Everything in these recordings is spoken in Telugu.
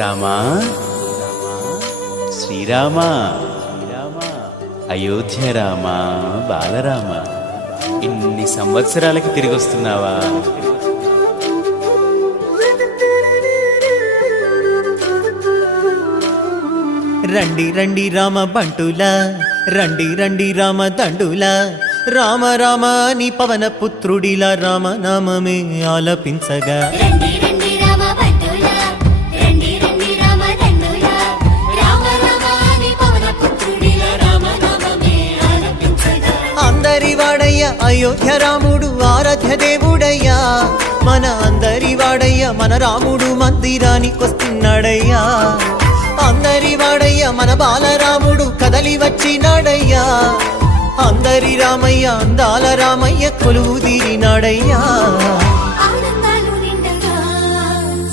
రామా శ్రీరామా అయోధ్య రామా బాలరామ, ఇన్ని సంవత్సరాలకి తిరిగి వస్తున్నావా? రండి రండి రామ బంటులా, రండి రండి రామ దండులా, రామ రామ నీ పవన పుత్రుడిలా రామనామమే ఆలపించగా. రండి రండి రామ బంటులా, రండి రండి రామ దండులా, రామ రామ నీ పవన పుత్రుడిలా రామనామమే ఆలపించగా. అందరి వాడయ్య అయోధ్య రాముడు ఆరాధ్య దేవుడయ్యా, మన అందరి వాడయ్య మన రాముడు మందిరానికొస్తున్నాడయ్యా. అందరి వాడయ్య మన బాలరాముడు కదలి వచ్చినాడయ్యా, అందరి రామయ్య అందాల రామయ్య కొలువు తీరినాడయ్యా. ఆనందాలు నిండగా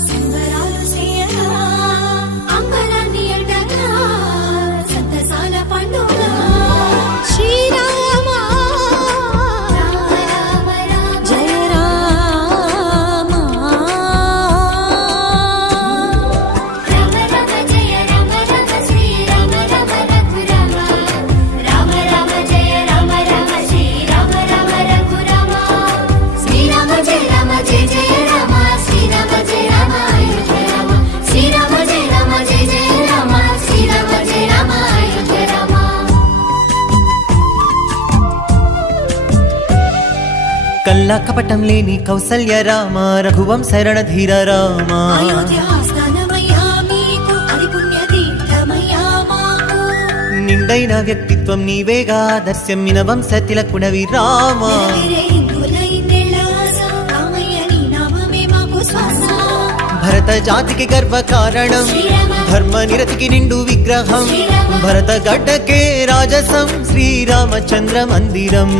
సంబరాలు చేయగా, అంబరాన్ని అడ్డగా సంతసాల పండుగ. శ్రీరామ రామ రామ రామ జయ రామ, రామ రామ జయ రామ రామ శ్రీరామ రామ రఘురామ, రామ రామ జయ రామ రామ శ్రీరామ రామ రఘురామ, శ్రీరామ జయ రామ జయ జయ రామ, శ్రీరామ జయ రామ అయోధ్య రామ, శ్రీరామ జయ రామ జయ జయ రామ, శ్రీరామ జయ రామ అయోధ్య రామ. కల్లా కపటం లేని కౌసల్య రామ, రఘువంశ రణధీర రామ. అయోధ్య ఆస్థానమయ్యా మీకు, అది పుణ్య తీర్థమయ్యా మాకు. నిండైన వ్యక్తిత్వం నీవేగా, దర్శమ్మిన వంశ తిలకుడవి రామ. నిరగిరే హిందువుల ఇన్నేళ్ల ఆశ, రామయ్య నీ నామమే మాకు శ్వాస. భరత జాతికి గర్వ కారణం, శ్రీరామ ధర్మ నిరతికి నిండు విగ్రహం, భరత గడ్డకే రాజసం శ్రీరామచంద్ర మందిరం.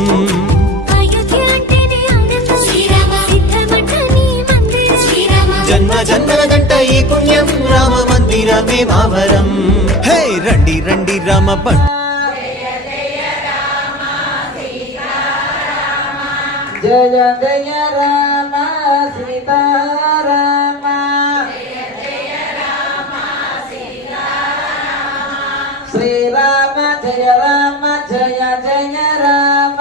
అయోధ్య అంటేనే ఆనందం, శ్రీరామ సిద్ధమంట నీ మందిరం. శ్రీరామ జన్మ జన్మల గంట ఈ పుణ్యం, రామ మందిరమే మావరం. హే రండి రండి రామ బంటు. జయ జయ రామ సీతారామ, శ్రీరామ జయ రామ జయ జయ రామ,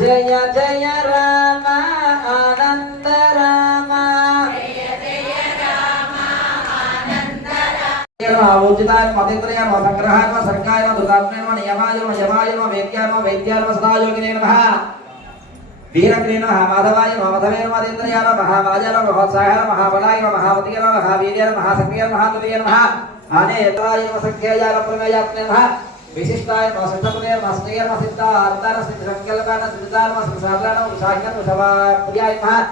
జయ జయ రామ ఆనంద రామ. ఊర్జితాయ మతేంద్రియ సంగ్రహాయ సర్గాయ దుర్గాత్మే నియమాయ యమాయ వేద్యాయ వైద్యాయ సదాయోగినే నమః. వీరగ్నే నమః, మాధవాయ నమః, మాధవే నమః, మహేంద్రయ నమః, మహారాజాయ నమః, మహోత్సాహాయ నమః, మహాబలాయ నమః, మహావతియ నమః, మహావీర్యాయ నమః, మహాశక్తియ నమః, మహాతుల్యాయ నమః, అనేతాయ నమః, సంఖ్యాయ ప్రమేయాత్మే నమః, విశిష్టాయ నమః, సంతపదే నమః, స్నేయ నమః, సిద్ధార్థాయ నమః, సంకల్పాయ నమః, సిద్ధాయ నమః, సంసారాయ నమః, ఉషాయ నమః, ఉషవాప్రియాయ నమః,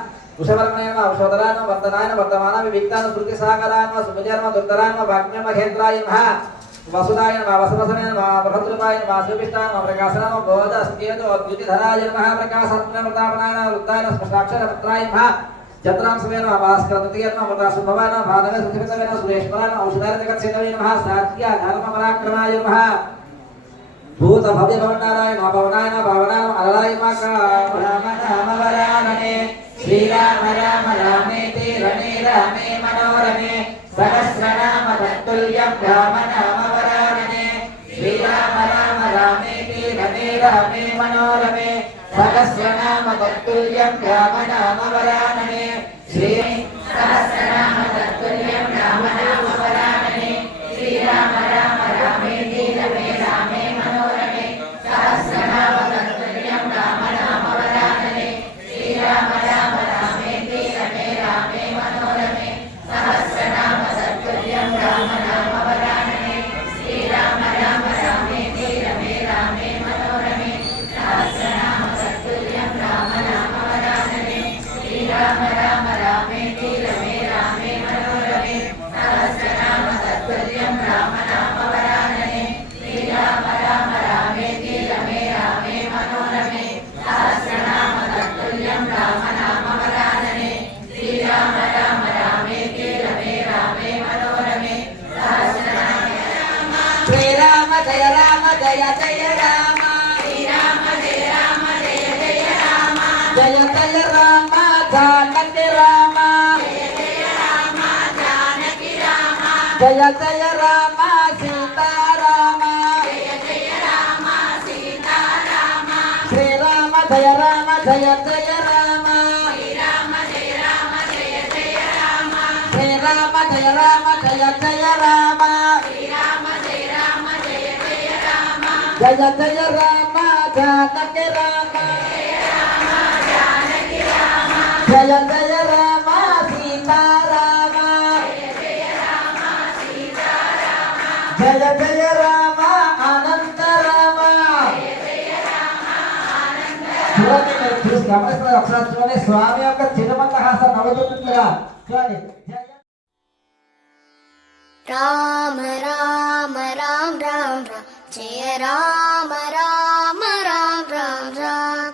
ఉషవర్ణాయ నమః, ఉషోదరాయ నమః, వర్ధనాయ నమః, వర్ధమానాయ వివిక్తాయ నమః, శృతిసాగరాయ నమః, సుభజాయ నమః, దుర్ధరాయ నమః, వాగ్మ్య మహేంద్రాయ నమః, వసుదాయ నమః, వసవసనాయ నమః, బృహద్రూపాయ నమః, సువిష్టాయ నమః, ప్రకాశనాయ నమః, బోధ సంకేతో ద్యుతిధరాయ నమః, ప్రకాశాత్మనాయ ప్రతాపనాయ నమః, వృత్తాయ నమః, స్పష్టాక్షర పుత్రాయ నమః, చంద్రాంశమే నమః, భాస్కరతృతీయ నమః, మృతాశుభవాయ నమః, భానవే సుధిపితవే నమః, సురేశ్వరాయ నమః, ఔషధాయ జగత్సేనవే నమః, సాత్య ధర్మ పరాక్రమాయ నమః, భూత భవ్య భవనారాయ నమః, భవనాయ నమః, భావనాయ నమః, అలలాయ నమః, రామ రామ వరాననే, శ్రీరామ రామ రామేతి రమే రామే మనోరమే, సహస్రనామ తత్తుల్యం రామ నామ వరాననే, శ్రీరామ రామ రామేతి రమే రామే మనోరమే, సహస్రనామ తత్తుల్యం రామ నామ వరాననే, శ్రీ సహస్రనామ తత్తుల్యం రామ నామ వరాననే, శ్రీరామ రామ రామేతి రమే రామే మనోరమే, సహస్రనామ తత్తుల్యం రామ నామ వరాననే, శ్రీరామ రామ రామేతి రమే రామే మనోరమే, సహస్రనామ తత్తుల్యం రామ నామ వరాననే, శ్రీరామ రామ రామేతి రమే రామే మనోరమే, సహస్రనామ తత్తుల్యం రామ నామ వరాననే, శ్రీరామ రామ రామేతి రమే రామే మనోరమే. జయ జయ రామ జానకి రామ జయ జయ రామ సీతారామ శ్రీరామ జయ రామ జయ జయ రామ శ్రీరామ జయ రామ జయ జయ రామ జయ జయ రామ జానకి రామ జయ జయ రామ సీతారామ జయ జయ రామ అనంత రామ చూడండి మీరు చూసి గమనిస్తున్నారు ఒకసారి చూడండి స్వామి యొక్క చిరుమందహాసం నవ్వుతుంది కదా చూడండి రామ రామ రామ రామ రామ జయ రామ రామ రామ రామ రామ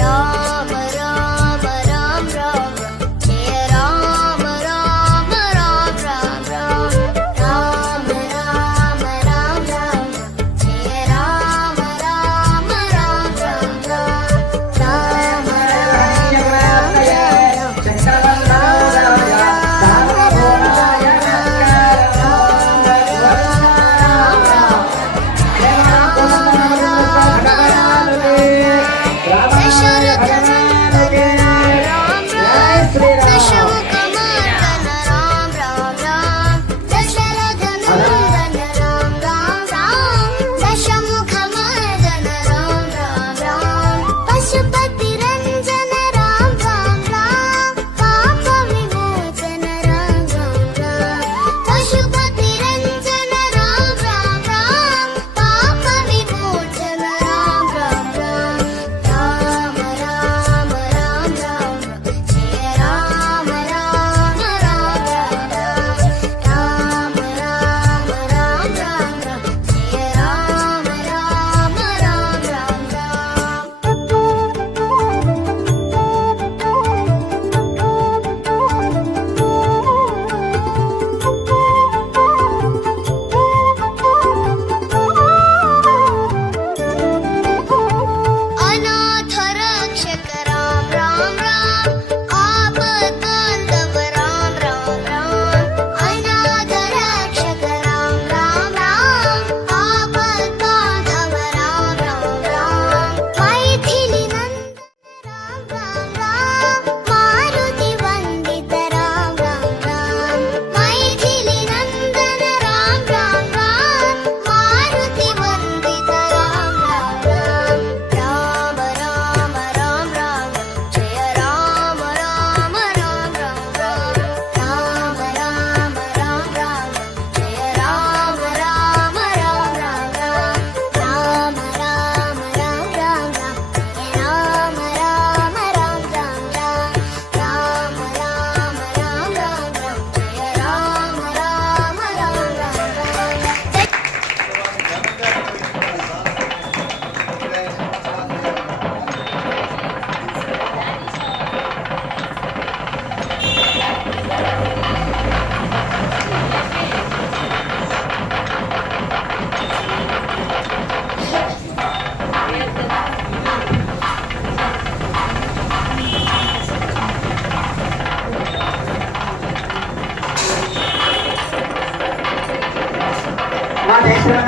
రామ రామ రామ రామ జయ రామ రామ రామ రామ రామ రామ రామ రామ జయ రామ రామ రామ రామ రామ పశుపతి రంజన రామ రామ రామ పాప విమోచన రామ రామ రామ పశుపతి రంజన రామ రామ రామ పాప విమోచన రామ రామ రామ రామ రామ రామ జయ రామ రామ రామ రామ రామ రామ రామ జయ రామ రామ రామ अनाथ रक्षक राम राम राम आपद बांधव राम राम राम अनाथ रक्षक राम राम राम आपद बांधव राम राम राम मैथिली नंदन राम राम राम मारुति वंदित राम राम राम मैथिली नंदन राम राम राम मारुति वंदित राम राम राम राम राम राम राम जय राम राम राम राम राम राम राम राम जय राम राम राम राम राम राम राम राम राम जय राम राम राम राम राम राम राम राम जय राम राम राम राम నా దేశంలో